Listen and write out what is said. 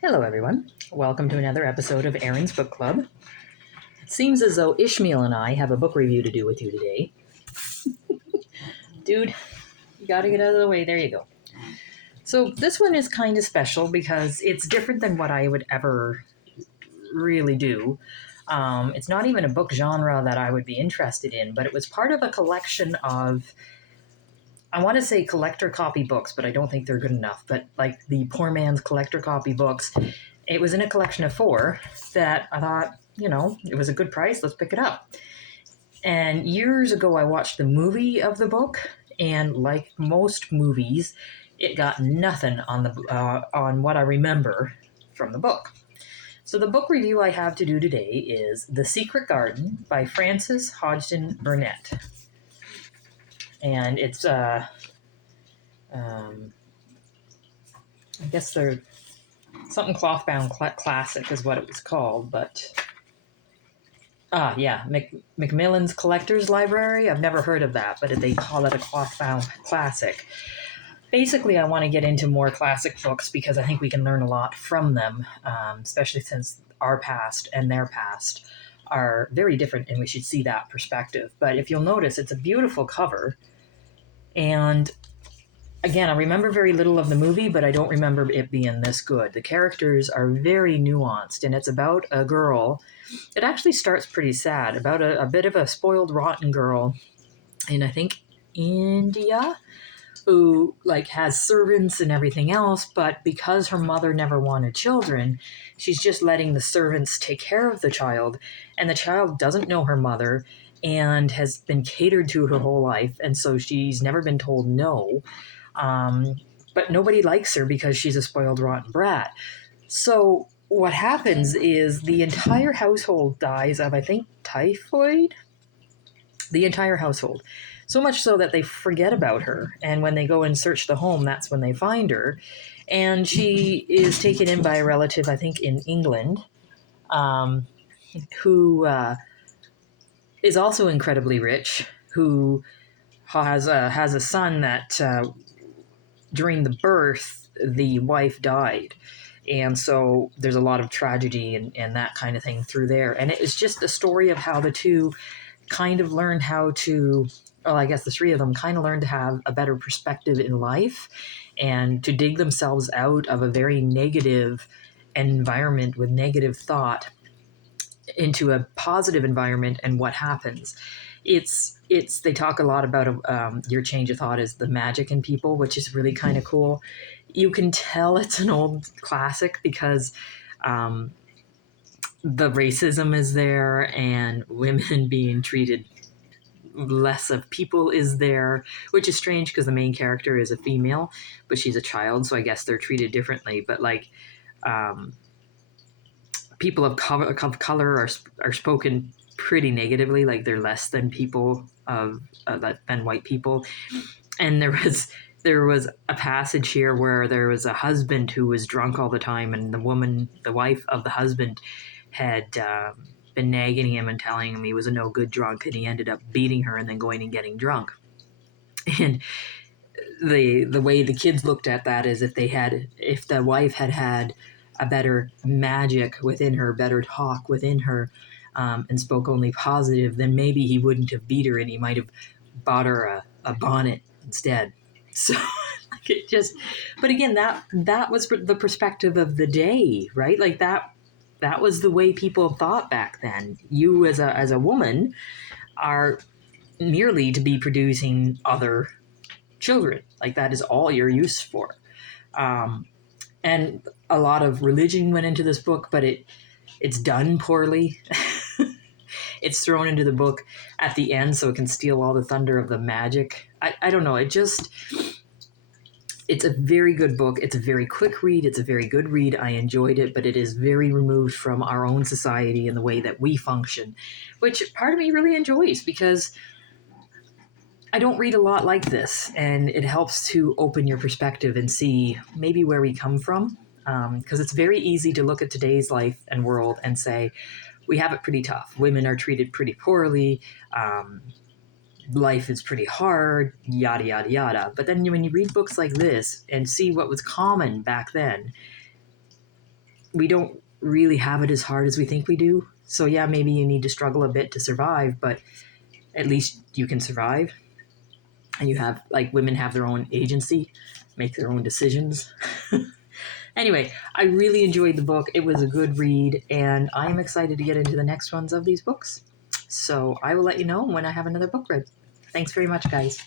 Hello, everyone. Welcome to another episode of Aaron's Book Club. It seems as though Ishmael and I have a book review to do with you today. Dude, you gotta get out of the way. There you go. So, this one is kind of special because it's different than what I would ever really do. It's not even a book genre that I would be interested in, but it was part of a collection of, I want to say collector copy books, but I don't think they're good enough. But like the poor man's collector copy books, it was in a collection of 4 that I thought, it was a good price. Let's pick it up. And years ago, I watched the movie of the book, and like most movies, it got nothing on what I remember from the book. So the book review I have to do today is The Secret Garden by Frances Hodgson Burnett. And it's I guess they're something cloth-bound classic is what it was called, but Macmillan's Collector's Library. I've never heard of that, but they call it a cloth-bound classic. Basically, I want to get into more classic books because I think we can learn a lot from them, especially since our past and their past are very different, and we should see that perspective. But if you'll notice, it's a beautiful cover, and again, I remember very little of the movie, but I don't remember it being this good. The characters are very nuanced, and it's about a girl. It actually starts pretty sad, about a bit of a spoiled, rotten girl in, I think, India, who has servants and everything else, but because her mother never wanted children, she's just letting the servants take care of the child, and the child doesn't know her mother and has been catered to her whole life, and so she's never been told no. But nobody likes her because she's a spoiled, rotten brat. So what happens is the entire household dies of, I think, typhoid? The entire household. So much so that they forget about her. And when they go and search the home, that's when they find her. And she is taken in by a relative, I think, in England, who is also incredibly rich, who has a son that during the birth, the wife died. And so there's a lot of tragedy and that kind of thing through there. And it was just a story of how the two kind of learned how to, well, I guess the 3 of them kind of learned to have a better perspective in life and to dig themselves out of a very negative environment with negative thought into a positive environment. And what happens? They talk a lot about your change of thought is the magic in people, which is really kind of cool. You can tell it's an old classic because the racism is there and women being treated less of people is there, which is strange because the main character is a female, but she's a child, so I guess they're treated differently. But people of color are spoken pretty negatively, like they're less than people than white people. And there was a passage here where there was a husband who was drunk all the time, and the wife of the husband, had been nagging him and telling him he was a no good drunk, and he ended up beating her and then going and getting drunk. And the way the kids looked at that is if the wife had a better magic within her, better talk within her, and spoke only positive, then maybe he wouldn't have beat her and he might have bought her a bonnet instead. So but again, that was the perspective of the day, right? Like that was the way people thought back then. You as a woman are merely to be producing other children. Like that is all you're used for. And a lot of religion went into this book, but it's done poorly. It's thrown into the book at the end so it can steal all the thunder of the magic. I don't know. It's a very good book. It's a very quick read. It's a very good read. I enjoyed it, but it is very removed from our own society and the way that we function, which part of me really enjoys because I don't read a lot like this, and it helps to open your perspective and see maybe where we come from, because it's very easy to look at today's life and world and say, we have it pretty tough. Women are treated pretty poorly. Life is pretty hard, yada, yada, yada. But then when you read books like this and see what was common back then, we don't really have it as hard as we think we do. So yeah, maybe you need to struggle a bit to survive, but at least you can survive. And you have, like, women have their own agency, make their own decisions. Anyway, I really enjoyed the book. It was a good read, and I am excited to get into the next ones of these books. So I will let you know when I have another book read. Thanks very much, guys.